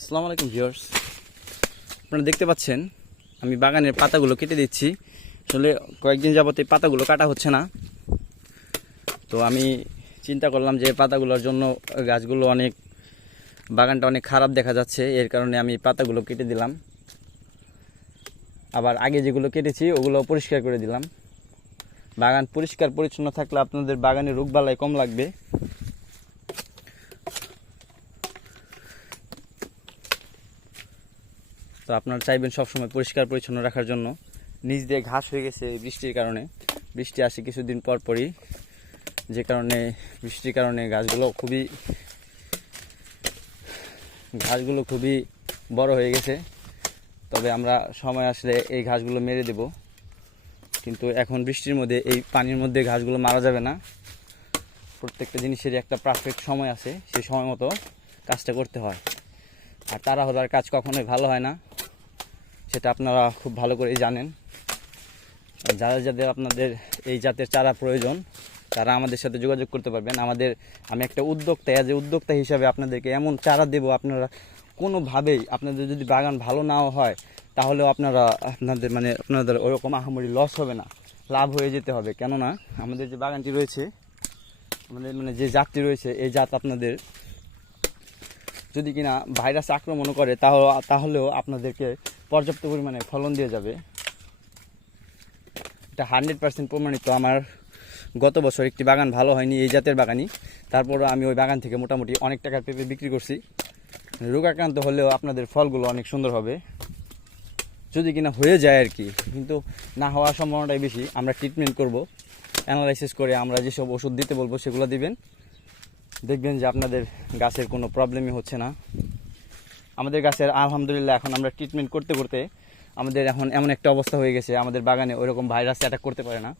আসসালামু আলাইকুম ভিউয়ার্স, আপনারা দেখতে পাচ্ছেন আমি বাগানের পাতাগুলো কেটে দিচ্ছি। আসলে কয়েকদিন যাবত এই পাতাগুলো কাটা হচ্ছে না, তো আমি চিন্তা করলাম যে পাতাগুলোর জন্য গাছগুলো বাগানটা অনেক খারাপ দেখা যাচ্ছে, এর কারণে আমি পাতাগুলো কেটে দিলাম। আবার আগে যেগুলো কেটেছি ওগুলো পরিষ্কার করে দিলাম। বাগান পরিষ্কার পরিচ্ছন্ন থাকলে আপনাদের বাগানে রোগবালাই কম লাগবে। তো আপনারা চাইবেন সবসময় পরিষ্কার পরিচ্ছন্ন রাখার জন্য। নিচ দিয়ে ঘাস হয়ে গেছে বৃষ্টির কারণে, বৃষ্টি আসে কিছুদিন পর পরই, যে কারণে বৃষ্টির কারণে ঘাসগুলো খুবই বড় হয়ে গেছে। তবে আমরা সময় আসলে এই ঘাসগুলো মেরে দেব, কিন্তু এখন বৃষ্টির মধ্যে এই পানির মধ্যে ঘাসগুলো মারা যাবে না। প্রত্যেকটা জিনিসেরই একটা পারফেক্ট সময় আছে, সেই সময় মতো কাজটা করতে হয়। আর তাড়াহুড়ার কাজ কখনোই ভালো হয় না, সেটা আপনারা খুব ভালো করেই জানেন। যাদের আপনাদের এই জাতের চারা প্রয়োজন তারা আমাদের সাথে যোগাযোগ করতে পারবেন। আমি একটা উদ্যোক্তা হিসাবে আপনাদেরকে এমন চারা দেব, আপনারা কোনোভাবেই আপনাদের যদি বাগান ভালো নাও হয় তাহলেও আপনাদের ওরকম আহামরি লস হবে না, লাভ হয়ে যেতে হবে। কেননা আমাদের যে বাগানটি রয়েছে, আমাদের যে জাতটি রয়েছে, এই জাত আপনাদের যদি কিনা ভাইরাস আক্রমণ করে তাহলেও আপনাদেরকে পর্যাপ্ত পরিমাণে ফলন দিয়ে যাবে। এটা 100% প্রমাণিত। আমার গত বছর একটি বাগান ভালো হয়নি, এই জাতের বাগানই, তারপরও আমি ওই বাগান থেকে মোটামুটি অনেক টাকার পেঁপে বিক্রি করছি। রোগাক্রান্ত হলেও আপনাদের ফলগুলো অনেক সুন্দর হবে যদি কিনা হয়ে যায় আর কি, কিন্তু না হওয়ার সম্ভাবনাটাই বেশি। আমরা ট্রিটমেন্ট করব, অ্যানালাইসিস করে আমরা যেসব ওষুধ দিতে বলবো সেগুলো দিবেন, দেখবেন যে আপনাদের গাছের কোনো প্রবলেমই হচ্ছে না। আমাদের গাছের আলহামদুলিল্লাহ এখন আমরা ট্রিটমেন্ট করতে করতে আমাদের এখন এমন একটা অবস্থা হয়ে গেছে, আমাদের বাগানে ওইরকম ভাইরাস অ্যাটাক করতে পারে না।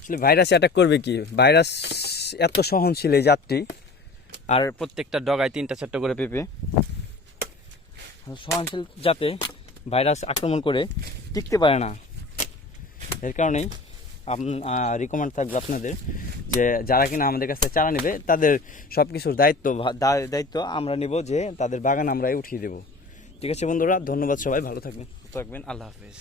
আসলে ভাইরাস অ্যাটাক করবে কি, ভাইরাস এত সহনশীল এই জাতটি, আর প্রত্যেকটা ডগায় 3-4টা করে পেঁপে, সহনশীল জাতে ভাইরাস আক্রমণ করে টিকতে পারে না। এর কারণেই রিকমেন্ড থাকবে আপনাদের যে যারা কিনা আমাদের কাছে চারা নেবে তাদের সব কিছুর দায়িত্ব আমরা নেব, যে তাদের বাগান আমরাই উঠিয়ে দেব। ঠিক আছে বন্ধুরা, ধন্যবাদ, সবাই ভালো থাকবেন। আল্লাহ হাফেজ।